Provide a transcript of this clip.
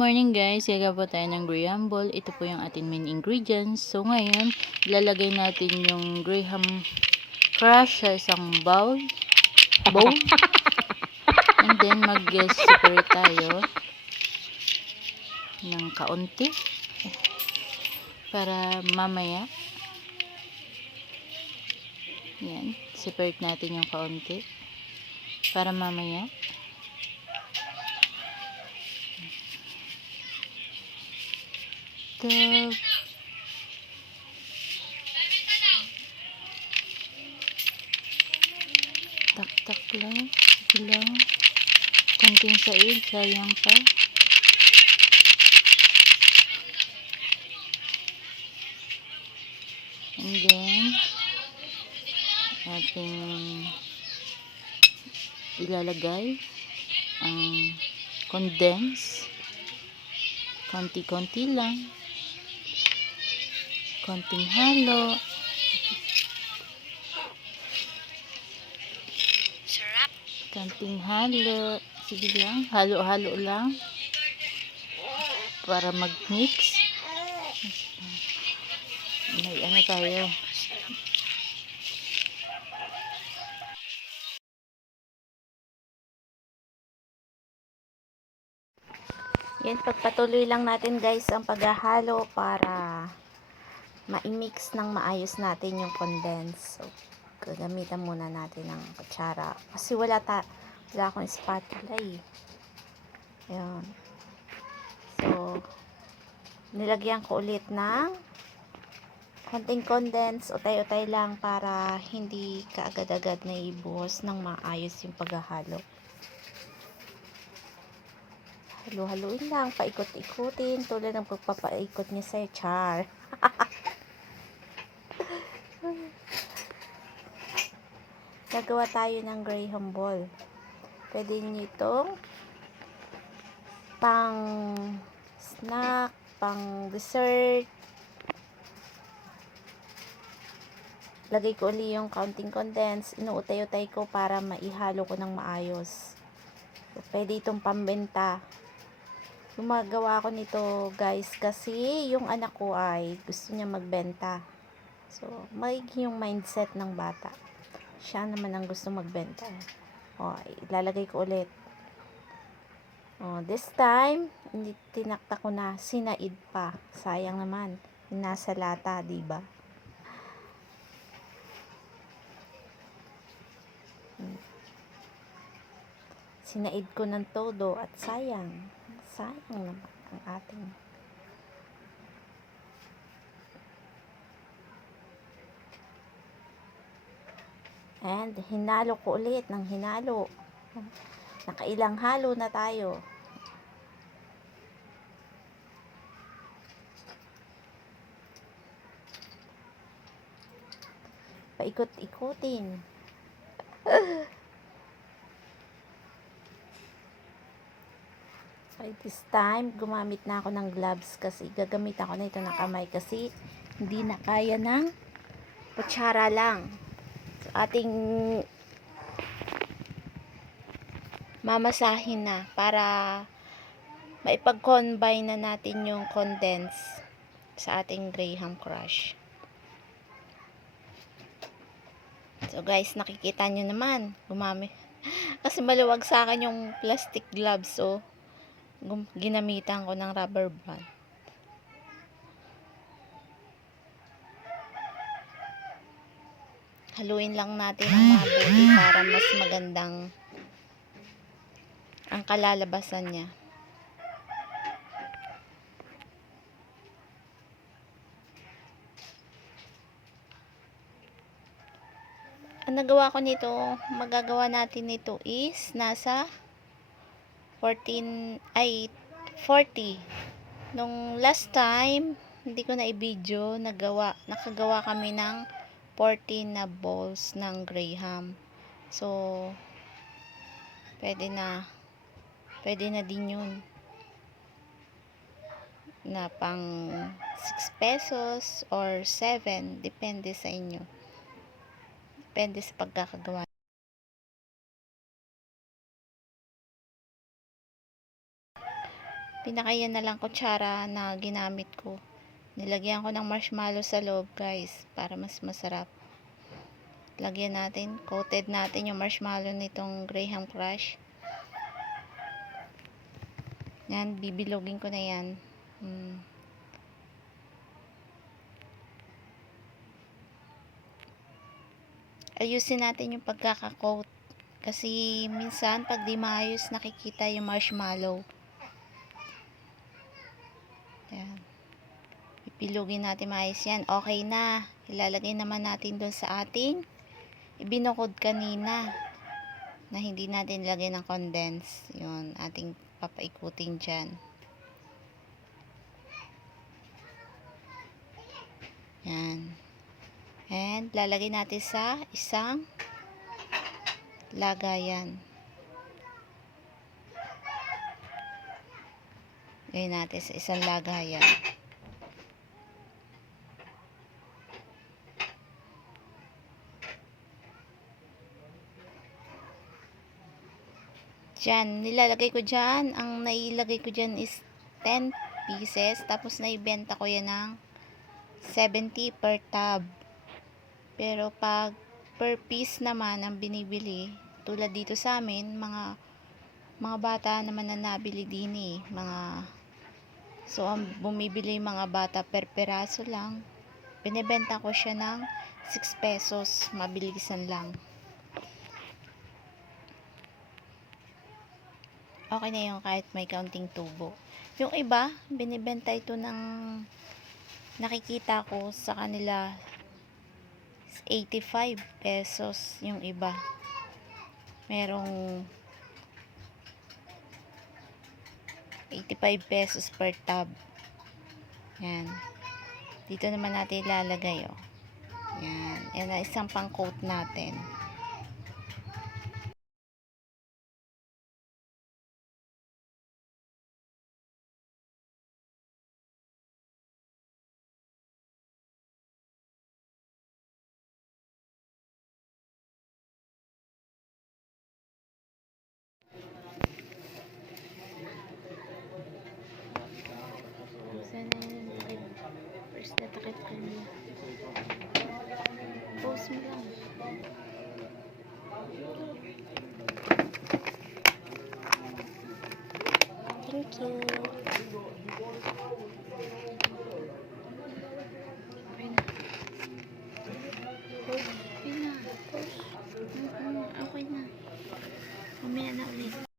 morning guys, gagawa po tayo ng graham ball. Ito po yung ating main ingredients. So ngayon, ilalagay natin yung graham crush sa isang bowl. And then mag-separate tayo ng kaunti para mamaya. Yan, separate natin yung kaunti para mamaya. Tak-tak lang, sige lang. Konting said, sayang pa. And then ating ilalagay ang condense. Konti-konti lang. Konting halo. Sarap. Konting halo. Sige lang, halo-halo lang para mag-mix. May ano tayo. Yan, pagpatuloy lang natin guys ang paghahalo para ma-mix ng maayos natin yung condense. So, gagamitan muna natin ng kutsara. Kasi wala akong spatula eh. Ayan. So, nilagyan ko ulit ng konting condense. Utay-utay lang para hindi kaagad-agad na ibuhos ng maayos yung paghahalo. Halo-haloin lang, paikot-ikutin tulad ng pagpapaikot niya sa char. Gagawa tayo ng graham ball. Pwede nyo itong pang snack, pang dessert. Lagay ko ulit yung counting condense. Inuutay-utay ko para maihalo ko ng maayos. So, pwede itong pambenta. Gumagawa ko nito guys kasi yung anak ko ay gusto niya magbenta. So, magiging yung mindset ng bata. Siya naman ang gusto magbenta. O, ilalagay ko ulit. O, this time, hindi tinakta ko na, sinaid pa. Sayang naman. Nasa lata, diba? Sinaid ko ng todo at sayang. Sayang naman ang ating. And hinalo ko ulit ng hinalo. Nakailang halo na tayo. Paikot-ikutin. So this time, gumamit na ako ng gloves kasi gagamit ako na ito ng kamay kasi hindi na kaya ng kutsara lang. So, ating mamasahin na para maipag-combine na natin yung condense sa ating graham crush. So guys, nakikita nyo naman, gumamit. Kasi maluwag sa akin yung plastic gloves, so ginamitan ko ng rubber band. Haluin lang natin ng mabuti para mas magandang ang kalalabasan niya. Ang nagawa ko nito, magagawa natin nito is nasa 40. Nung last time, hindi ko na i-video, nakagawa kami ng 14 na balls ng graham. So, pwede na din yun. Na pang 6 pesos or 7, depende sa inyo. Depende sa pagkakagawa. pinakayan na lang kutsara na ginamit ko. Nilagyan ko ng marshmallow sa loob, guys, para mas masarap. Lagyan natin, coated natin yung marshmallow nitong Graham Crush. Yan, bibilogin ko na yan. Ayusin natin yung pagkaka-coat. Kasi minsan, pag di maayos, nakikita yung marshmallow. Yan. Pipilugin natin maayos yan. Okay na. Ilalagay naman natin doon sa ating ibinukod kanina na hindi natin lagyan ng condense. Yun, ating papaikutin dyan. Yan. And lalagay natin sa isang lagayan. Lagay natin sa isang lagayan. Diyan, nilalagay ko dyan. Ang nailagay ko dyan is 10 pieces. Tapos naibenta ko yan ng 70 per tub. Pero pag per piece naman ang binibili, tulad dito sa amin, mga bata naman na nabili din eh. So, ang bumibili mga bata per peraso lang. Binibenta ko siya ng 6 pesos. Mabilisan lang. Okay na yun kahit may kaunting tubo. Yung iba, binibenta ito ng nakikita ko sa kanila 85 pesos yung iba. Merong 85 pesos per tub. Yan. Dito naman natin ilalagay, oh. Yan. Yan na isang pang-coat natin. Sana yung takip. First na takip ka niya. Post mo lang. Thank you. Okay na. Post. Okay na. Post. Okay na. Mamaya na ulit.